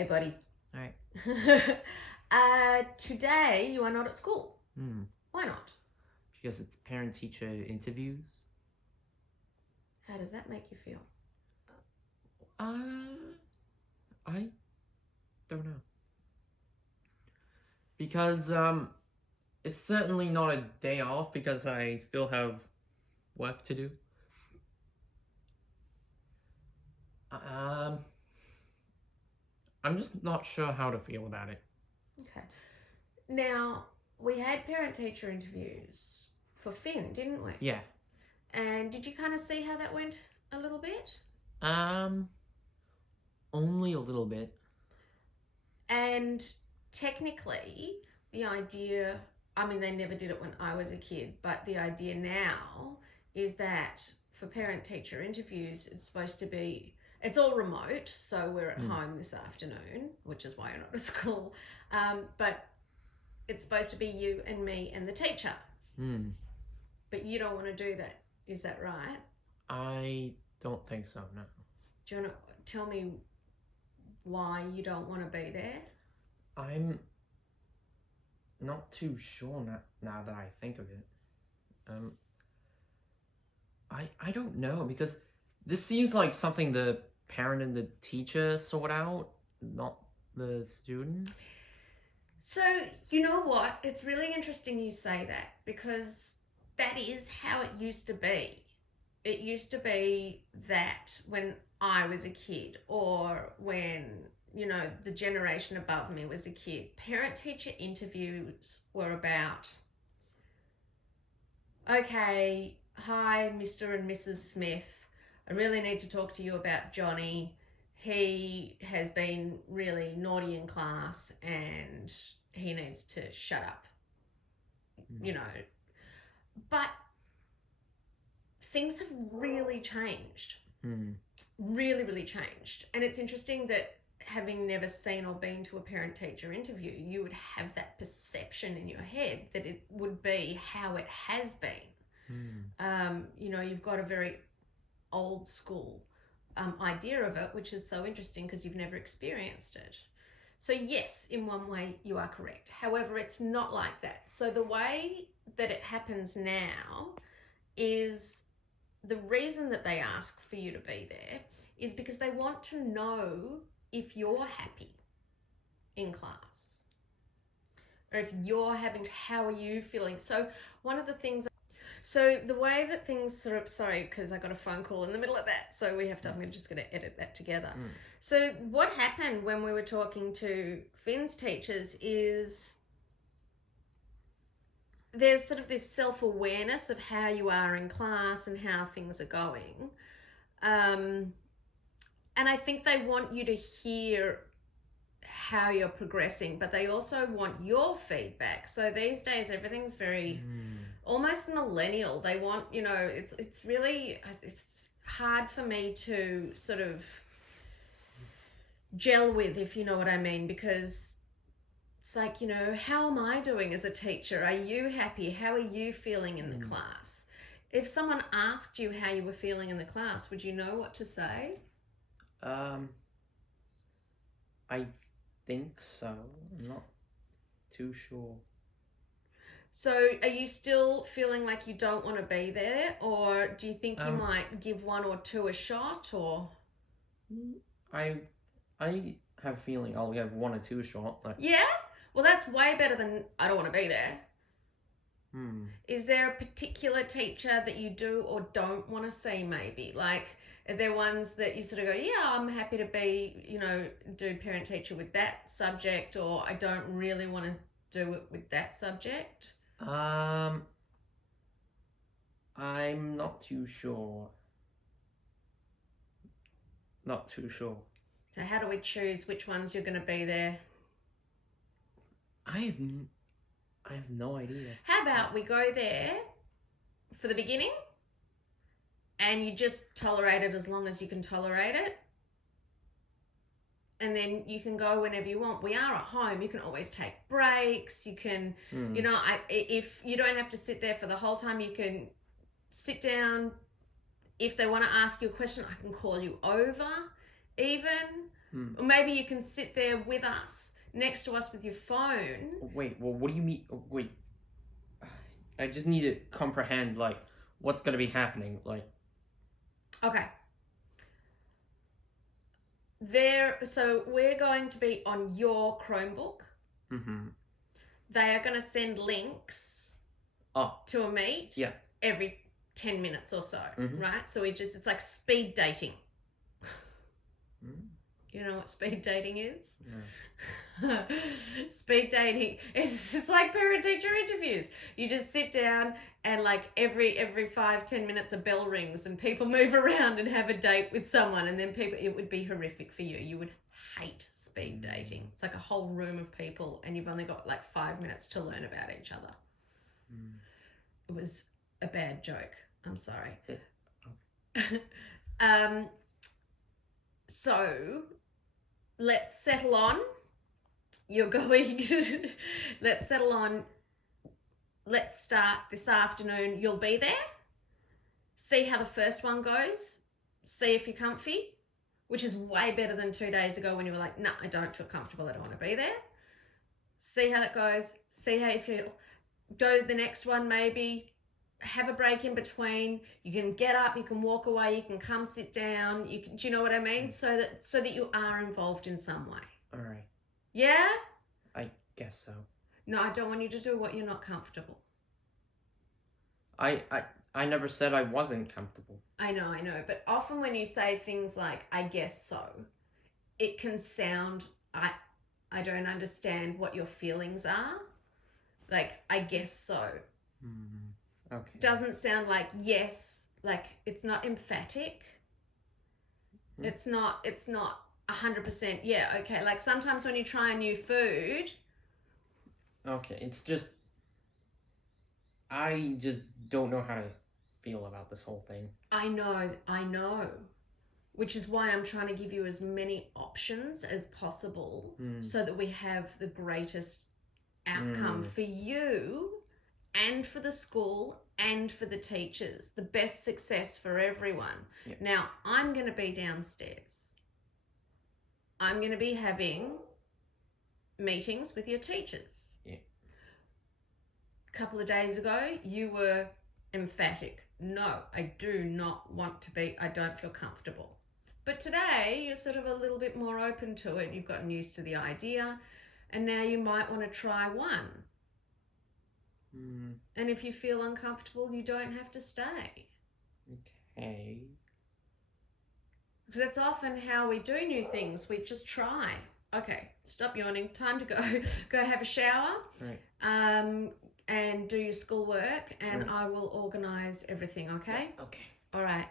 Hey, buddy. All right. Today you are not at school. Why not? Because it's parent-teacher interviews. How does that make you feel? I don't know. Because it's certainly not a day off because I still have work to do. I'm just not sure how to feel about it. Okay. Now, we had parent-teacher interviews for Finn, didn't we? Yeah. And did you kind of see how that went a little bit? Only a little bit. And technically, the idea, I mean, they never did it when I was a kid, but the idea now is that for parent-teacher interviews, it's supposed to be, it's all remote, so we're at home this afternoon, which is why you're not at school, but it's supposed to be you and me and the teacher. But you don't want to do that, is that right? I don't think so, no. Do you want to tell me why you don't want to be there? I'm not too sure now that I think of it. I don't know, because this seems like something the parent and the teacher sort out, not the student. So, you know what? It's really interesting you say that, because that is how it used to be. It used to be that when I was a kid, or when, you know, the generation above me was a kid, parent-teacher interviews were about, okay, hi, Mr. and Mrs. Smith. I really need to talk to you about Johnny. He has been really naughty in class and he needs to shut up. You know. But things have really changed. Really, really changed. And it's interesting that, having never seen or been to a parent-teacher interview, you would have that perception in your head that it would be how it has been. You know, you've got a very old school idea of it, which is so interesting because you've never experienced it. So yes, in one way you are correct. However, it's not like that. So the way that it happens now is, the reason that they ask for you to be there is because they want to know if you're happy in class, or if you're having, how are you feeling? So one of the things, so the way that things sort of, sorry, because I got a phone call in the middle of that, so we have to, I'm just going to edit that together. So what happened when we were talking to Finn's teachers is, there's sort of this self-awareness of how you are in class and how things are going. And I think they want you to hear how you're progressing, but they also want your feedback. So these days, everything's very almost millennial. They want, you know, it's really, it's hard for me to sort of gel with, if you know what I mean, because it's like, you know, how am I doing as a teacher? Are you happy? How are you feeling in the class? If someone asked you how you were feeling in the class, would you know what to say? I think so. I'm not too sure. So are you still feeling like you don't want to be there, or do you think you might give one or two a shot, or? I have a feeling I'll give one or two a shot. Like, yeah? Well, that's way better than I don't want to be there. Is there a particular teacher that you do or don't want to see, maybe? Like, are there ones that you sort of go, yeah, I'm happy to be, you know, do parent-teacher with that subject, or I don't really want to do it with that subject? I'm not too sure. Not too sure. So how do we choose which ones you're going to be there? I have no idea. How about we go there for the beginning and you just tolerate it as long as you can tolerate it, and then you can go whenever you want. We are at home. You can always take breaks. You can, you know, if you don't have to sit there for the whole time, you can sit down. If they want to ask you a question, I can call you over even. Or maybe you can sit there with us, next to us with your phone. Wait, well, what do you mean? Wait. I just need to comprehend, like, what's going to be happening. Like, okay. So we're going to be on your Chromebook. mm-hmm. They are going to send links to a meet every 10 minutes or so, right? So it's like speed dating. You know what speed dating is? Yeah. Speed dating it's like parent-teacher interviews. You just sit down and like every 5-10 minutes a bell rings and people move around and have a date with someone, and then it would be horrific for you. You would hate speed dating. It's like a whole room of people and you've only got like 5 minutes to learn about each other. It was a bad joke. I'm sorry. So let's settle on. Let's settle on. Let's start this afternoon. You'll be there. See how the first one goes. See if you're comfy, which is way better than 2 days ago when you were like, no, I don't feel comfortable. I don't want to be there. See how that goes. See how you feel. Go to the next one, maybe. Have a break in between. You can get up, you can walk away, you can come sit down. Do you know what I mean? So that you are involved in some way. All right. Yeah? I guess so. No, I don't want you to do what you're not comfortable. I never said I wasn't comfortable. I know. But often when you say things like, I guess so, it can sound, I don't understand what your feelings are. Like, I guess so. Okay. Doesn't sound like yes, like it's not emphatic. It's not 100%, yeah, okay. Like sometimes when you try a new food. Okay, it's just, I just don't know how to feel about this whole thing. I know. Which is why I'm trying to give you as many options as possible so that we have the greatest outcome for you and for the school and for the teachers. The best success for everyone. Yep. Now, I'm going to be downstairs. I'm going to be having meetings with your teachers. Yeah. A couple of days ago, you were emphatic. No, I do not want to be, I don't feel comfortable. But today, you're sort of a little bit more open to it. You've gotten used to the idea, and now you might want to try one. And if you feel uncomfortable, you don't have to stay. Okay. Because that's often how we do new things. We just try. Okay, stop yawning. Time to go. Go have a shower. Right. And do your schoolwork, and I will organise everything, okay? Yeah, okay. All right.